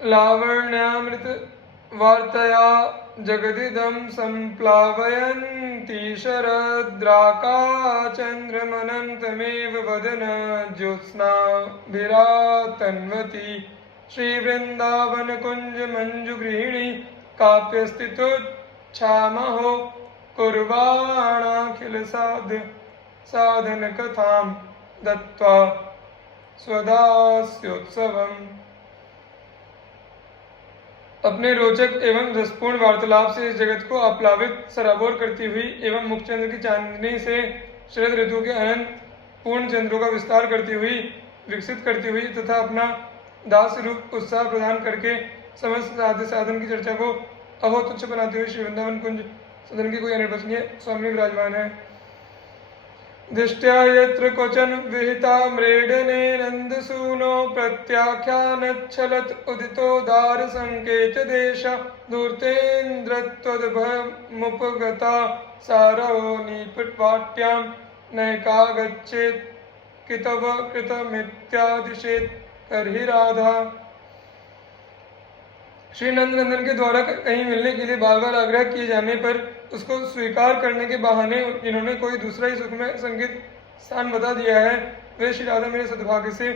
लावण्यामृत वार्तया जगदिदं सम्प्लावयन्ती शरद्राका चन्द्रमनन्तमेव वदन ज्योत्स्नाभिरातन्वती श्रीवृन्दावनकुञ्जमञ्जुगृहिणी काव्यस्थितुच्छामहो कुर्वाणाखिलसाधनकथां दत्त्वा स्वदास्योत्सवम्। अपने रोचक एवं रसपूर्ण वार्तालाप से इस जगत को आप्लावित सराबोर करती हुई एवं मुखचंद्र की चांदनी से शरद ऋतु के अनंत पूर्ण चंद्रों का विस्तार करती हुई विकसित करती हुई तथा अपना दास रूप उत्साह प्रदान करके समस्त साध्य साधन की चर्चा को अहो तुच्छ बनाते हुए श्री वृंदावन कुंज सदन की कोई अनिर्वचनीय स्वामी विराजमान है। दृष्ट्या यत्र क्वचन विहिता मृडने नंदसूनो प्रत्याख्यानच्छलत् उदितोदार संकेत देश धूर्तेन्द्रत्वद्भयमुपगता सारो निपटवाट्यां नैका गच्छेत् कितव कृतमित्यादिशेत् करहि राधा। श्री नंदनंदन के द्वारा कहीं मिलने के लिए बार बार आग्रह किए जाने पर उसको स्वीकार करने के बहाने जिन्होंने कोई दूसरा ही सुख में संगीत स्थान बता दिया है, वे श्री राधा मेरे सद्भाग्य से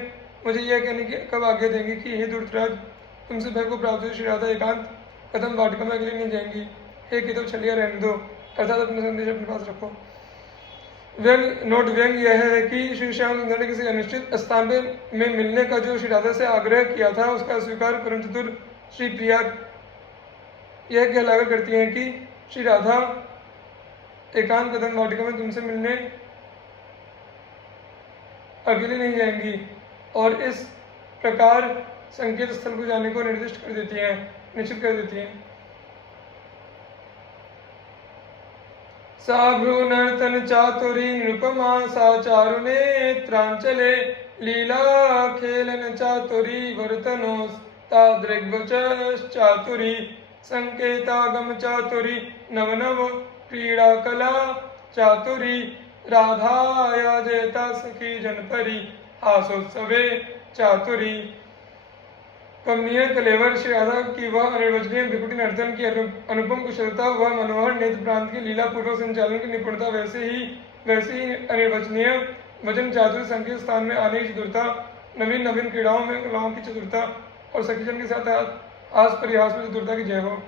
मुझे यह कहने की कब आज्ञा देंगे कि हे धूर्तराज, तुमसे भय को प्राप्त हुई श्री राधा एकांत कदम वाटिका में अकेले नहीं जाएंगी। हे कितव छलिया रहने दो, अर्थात अपने संदेश अपने पास रखो। व्यंग यह है कि श्री श्याम सुंदर ने किसी अनिश्चित स्थान में मिलने का जो श्री राधा से आग्रह किया था उसका स्वीकार परम चतुर श्री प्रिया यह कहलाकर करती हैं कि श्री राधा एकांत कदम वाटिका में तुमसे मिलने अकेले नहीं जाएंगी और इस प्रकार संकेत स्थल को जाने को निर्दिष्ट कर देती हैं, निश्चित कर देती हैं। सा भ्रूनर्तन चातुरी नृपमा सा चारुनेत्रांचले लीला खेलन चातुरी वर्तनोस् तादृग्वचश्चातुरी संकेतागम चातुरी नवनव क्रीड़ा कला चातुरी राधाया जयता सखी जनपरी हासोत्सवे चातुरी। कमनीय कलेवर श्री राधा की वह अनिर्वचनीय भ्रिकुटी नर्तन की अनुपम कुशलता, वह मनोहर नेत्र प्रांत की लीला पूर्वक संचालन की निपुणता, वैसे ही अनिर्वचनीय वचन चातुरी संकेत स्थान में आने की चतुरता, नवीन नवीन क्रीड़ाओं में कलाओं की चतुरता और सखीजन के साथ हास परिहास में चतुरता की जय हो।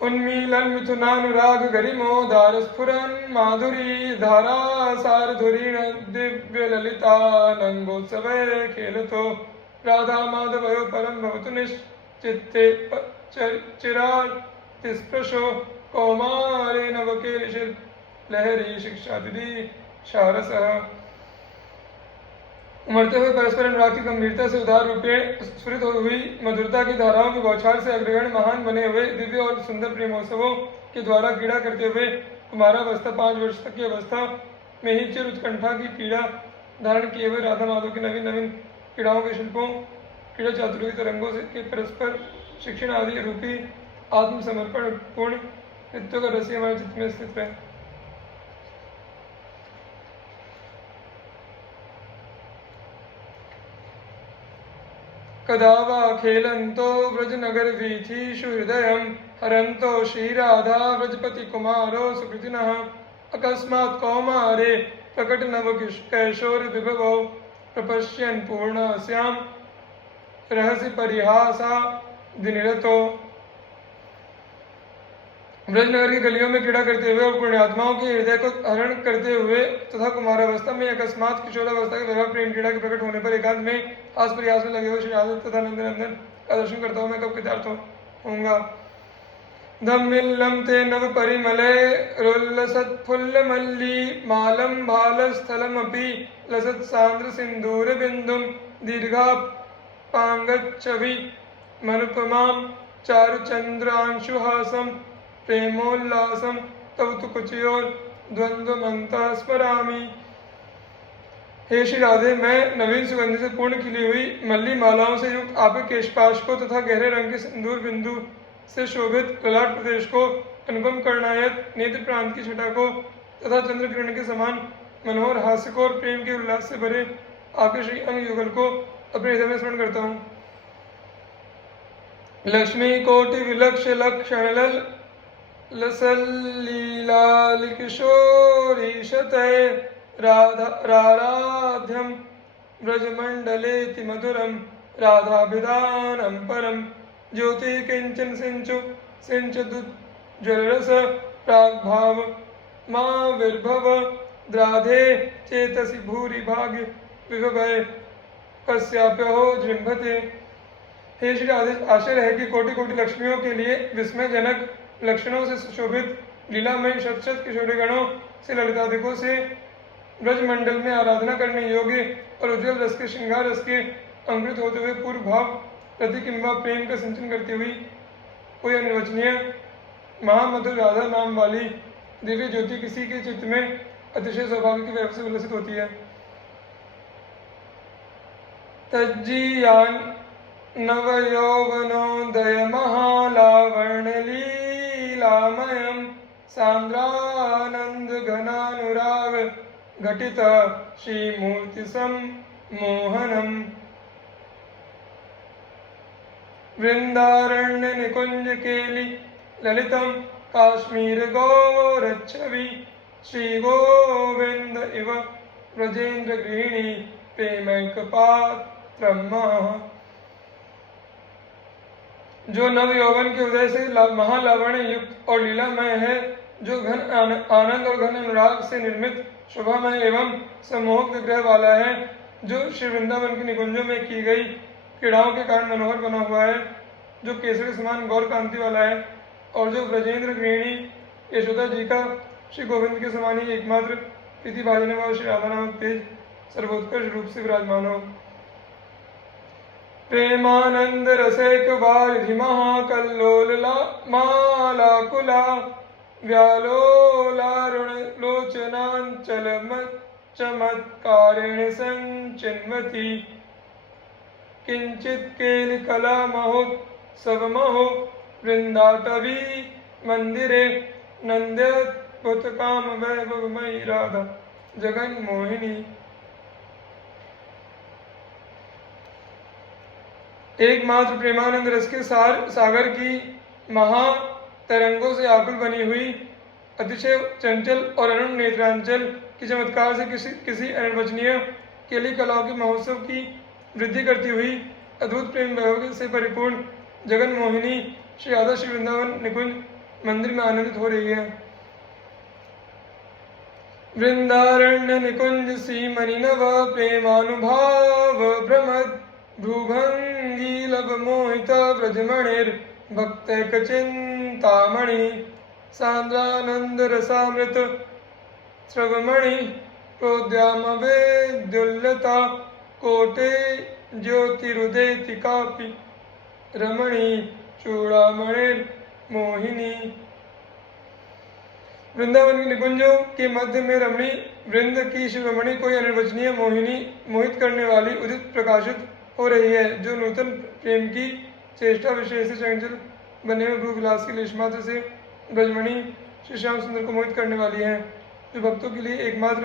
उन्मीलन मिथुनानुराग गरिमो दार स्फुरन माधुरी धारा सारधुरी दिव्य ललिता नंगोत्सवे खेलतो राधा माधवयो परम भवतु निश्चित्ते चिराग तिस्पृशो कौमारे नवकेलिशिल लहरी शिक्षा दिदी शारसः। उमड़ते हुए परस्पर अनुराग की गंभीरता से उदार रूपेण स्फुरित हुई मधुरता की धाराओं की बौछार से अग्रगण्य महान बने हुए दिव्य और सुंदर प्रेमोत्सवों के द्वारा क्रीड़ा करते हुए कुमारावस्था 5 वर्ष तक की अवस्था में ही चिर उत्कंठा की पीड़ा धारण किए हुए राधा माधव के नवीन नवीन क्रीड़ाओं के शिल्पों क्रीड़ा चातुर्य तरंगों से के परस्पर शिक्षण आदि रूपी आत्मसमर्पण पूर्ण नृत्यों का रसी हमारे चित्त में स्थित है। कदा वा खेलन्तो व्रजनगर वीथीषु हृदयं हरन्तो श्रीराधा व्रजपति कुमारो सुकृतिनः अकस्मात् कौमारे प्रकट नव कैशोर विभवो प्रपश्यन् पूर्णास्यां रहसि परिहासा दिनिरतो। ब्रजनगर की गलियों में क्रीड़ा करते हुए और पुण्यात्माओं के हृदय को हरण करते हुए तथा कुमारावस्था में अकस्मात किशोरावस्था के वैभव प्रेम क्रीड़ा के प्रकट होने पर एकांत में हास प्रयास में लगे हुए श्री राधा तथा नंदनंदन का दर्शन करता हूँ मैं कब कृतार्थ होऊंगा। धम्मिल्लम ते नव परिमले रोल्लसत् फुल्ल मल्ली मालम भाल स्थलमपि लसत् सांद्र सिंदूर बिंदुम दीर्घा पांगच्छवि मनुपमां चारुचंद्रांशुहासम प्रेमोल्लासम तव तु कुचयोर द्वंद्वमंतः स्मरामि। हे श्री राधे, मैं नवीन सुगंधि से पूर्ण खिली हुई मल्ली मालाओं से युक्त आपके केशपाश को तथा गहरे रंग के सिंदूर बिंदु से शोभित ललाट प्रदेश को, अनुपम कर्णायत नेत्र प्रांत की छटा को तथा चंद्र किरण के समान मनोहर हास्य को और प्रेम के उल्लास से भरे आपके श्री अंग युगल को अपने हृदय में स्मरण करता हूँ। लक्ष्मी कोटि विलक्ष लक्षण लसल्लीलालिकिशोरीशतये राराध्यं व्रजमण्डलेति मधुरं राधाभिधानं परं ज्योति किंचन सिंचुज्ज्वलरस प्राग्भाव माविर्भव द्राधे चेतसि भूरि भाग्य विभवय कस्याप्यहो जृंभते। हे श्री राधे, आश्चर्य है कि कोटि कोटि लक्ष्मियों के लिए विस्मयजनक लक्षणों से सुशोभित लीलामय शत शत किशोरी गणों से ललितादिकों से ब्रजमंडल में आराधना करने योग्य और उज्ज्वल रस के श्रृंगार रस के अंकुरित होते हुए पूर्व भाव प्रति किंवा प्रेम का सिंचन करती हुई कोई अनिर्वचनीय महामधुर राधा नाम वाली दिव्य ज्योति किसी के चित्त में अतिशय सौभाग्य की वजह से उल्लसित होती है। तज्जीयान नवयौवनोदय महालावण्यलीलामयं सांद्रानंद घनानुराग घटित श्रीमूर्ति सम्मोहनम् वृंदारण्य निकुंज केली ललितम काश्मीर गौरच्छवि श्री गोविंद इव व्रजेन्द्र गृहिणी प्रेमैक पात्रम। जो नव यौवन के उदय से महालावण्य युक्त और लीलामय है, जो घन आनंद और घन अनुराग से निर्मित शोभामय एवं सम्मोहक विग्रह वाला है, जो श्री वृंदावन के निकुंजों में की गई क्रीड़ाओं के कारण मनोहर बना हुआ है, जो केसरी समान गौर कांति वाला है और जो ब्रजेंद्र गृहिणी यशोदा जी का श्री गोविंद के समान ही एकमात्र प्रीति भाजने वाला श्री राधा नामक तेज सर्वोत्कर्ष रूप से विराजमान हो। प्रेमानंद रसैक वारिधि महाकल्लोल मालाकुला व्यालोलारुण लोचनांचल चमत्कारेण संचिन्वती किंचित केलिकला महोत्सव महो वृंदाटवी मंदिरे नंद्यद्भुत काम वैभवमयी राधा जगन मोहिनी। एकमात्र प्रेमानंद रस के सागर की महा तरंगों से आकुल बनी हुई अतिशय चंचल और अरुण नेत्रांचल की चमत्कार से किसी अनिर्वचनीय केली कलाओं के महोत्सव की वृद्धि करती हुई अद्भुत प्रेम वैभव से परिपूर्ण जगन मोहिनी श्री राधा श्री वृंदावन निकुंज मंदिर में आनंदित हो रही है। वृंदारण्य निकुंज सीमणि नव प्रेमानुभाव भ्रमद भ्रूभंगी लब मोहित व्रजमणिर भक्तैक चिंतामणि सांद्रानंद रसामृत स्रवमणि प्रोद्याम वेद्युल्लता कोटे ज्योतिरुदेति कापि रमणी चूड़ामणिर मोहिनी। वृंदावन के निकुंजों के मध्य में रमणी वृंद की शिरोमणि कोई अनिर्वचनीय मोहिनी मोहित करने वाली उदित प्रकाशित हो रही है, जो नूतन प्रेम की चेष्टा विशेष से चंचल बने हुए भ्रू विलास की लेशमात्र से ब्रजमणि श्री श्याम सुंदर को मोहित करने वाली है, जो भक्तों के लिए एकमात्र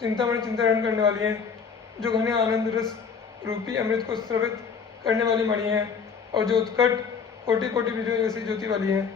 चिंतामणि चिंताहरण करने वाली है, जो घने आनंद रस रूपी अमृत को स्रवित करने वाली मणि है और जो उत्कट कोटि कोटि विजयों जैसी ज्योति वाली है।